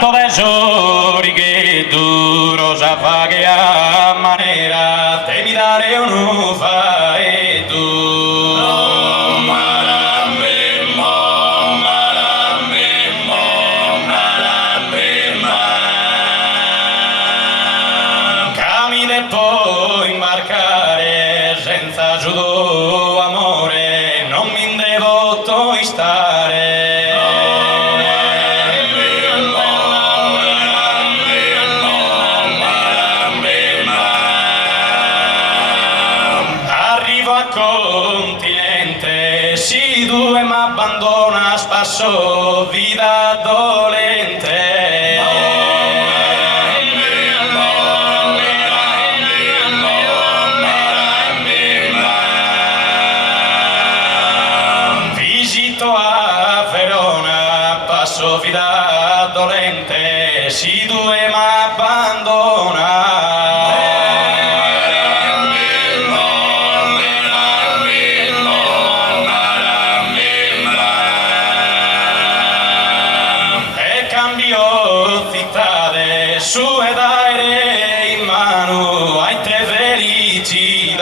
Tanto de giorni che duro già fa che a manera te mi dare un fai tu. Camine poi imbarcare senza giudo amore, non mi devo toi stare. Arrivo al continente, si due m'abbandona, spasso vita dolente. Visito a Verona, passo vita dolente, si due m'abbandona. Cambio cittade, su ed aire in mano, ai te felicidade.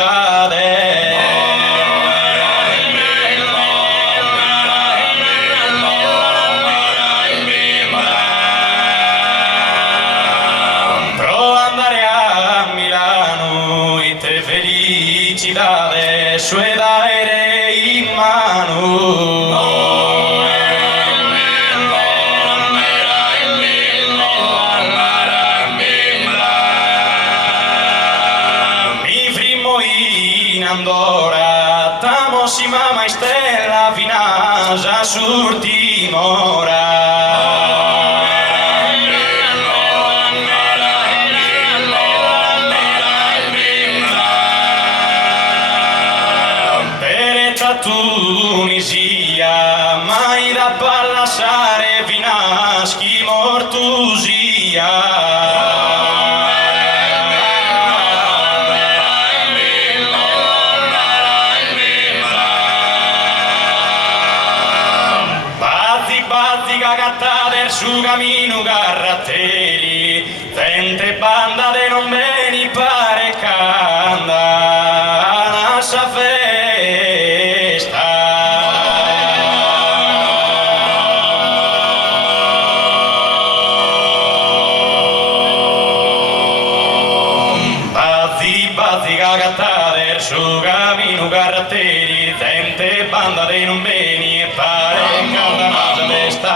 Provo ad andare a Milano, ai te felicidade, su ed aire in mano. In Andorra, tamosima mai stella vinasa surtimora. Peretta Tunisia, mai da pallasare vinaschi mortusia. Cagatta del suo cammino carratteri, gente banda de non veni pare canda una sa festa. Bazzi cagatta del suo cammino carratteri, gente banda de non veni e pare canda una sa festa.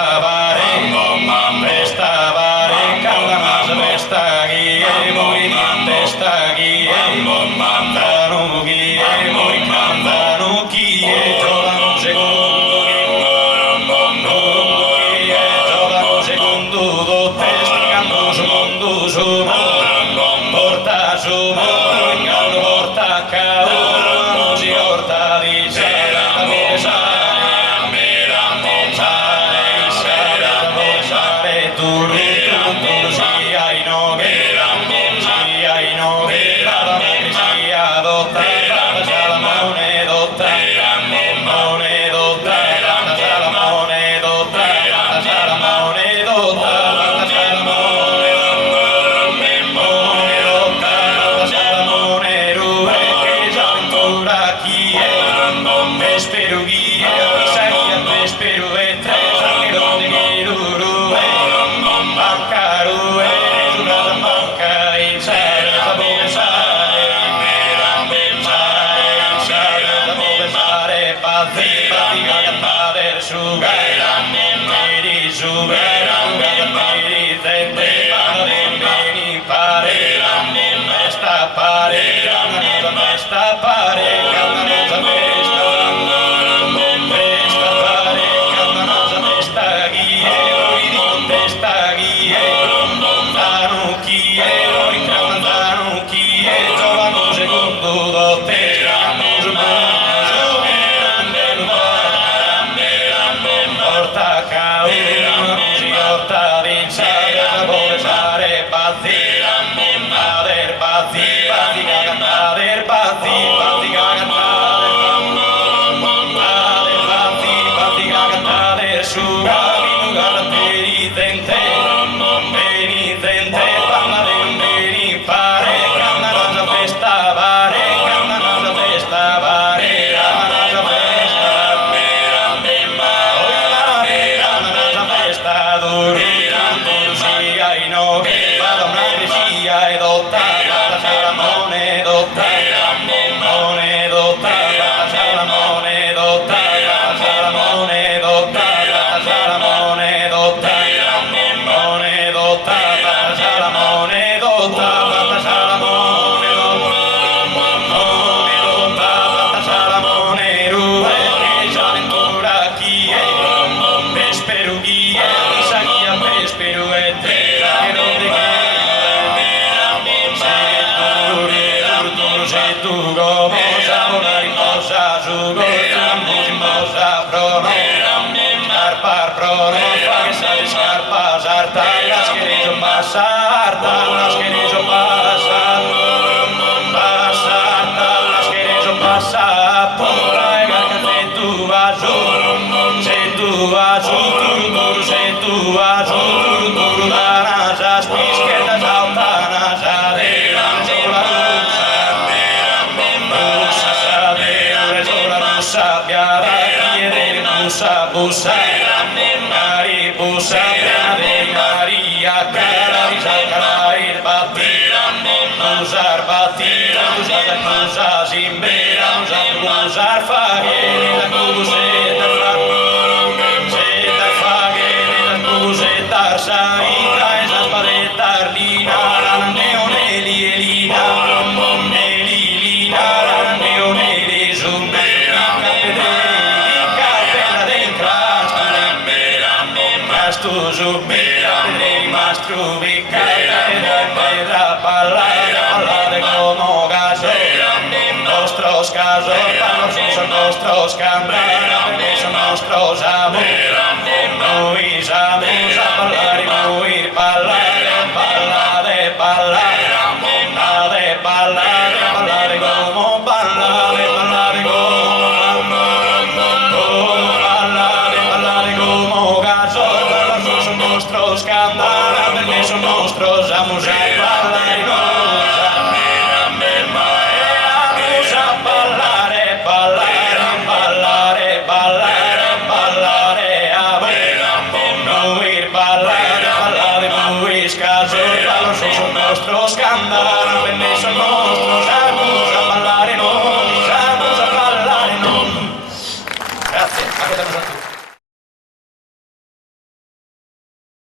Su camino carteri tente scarpas hartas, las que yo más hartas, las que yo más hartas, las que yo más hartas, se tu vas, se tu vas, se tu vas, naranjas, pisquetas altanas, adelante, busa, mariposa, de María, carariza, carair, batir, usar batir, usar zimbera, usar fagueira, cuseta, cuseta, saída, esas paletas, lina, neoneli, elina, nelilina, neoneli, zumbera, tu zubira, mas trubica, la palabra de como gaso, nostros casos, son nostros cambios, son nostros amores, noi sabemos a parlare, noi parlare, parlare como parlare como gaso. Nostros cantar, perché sono nostros a musare, parlare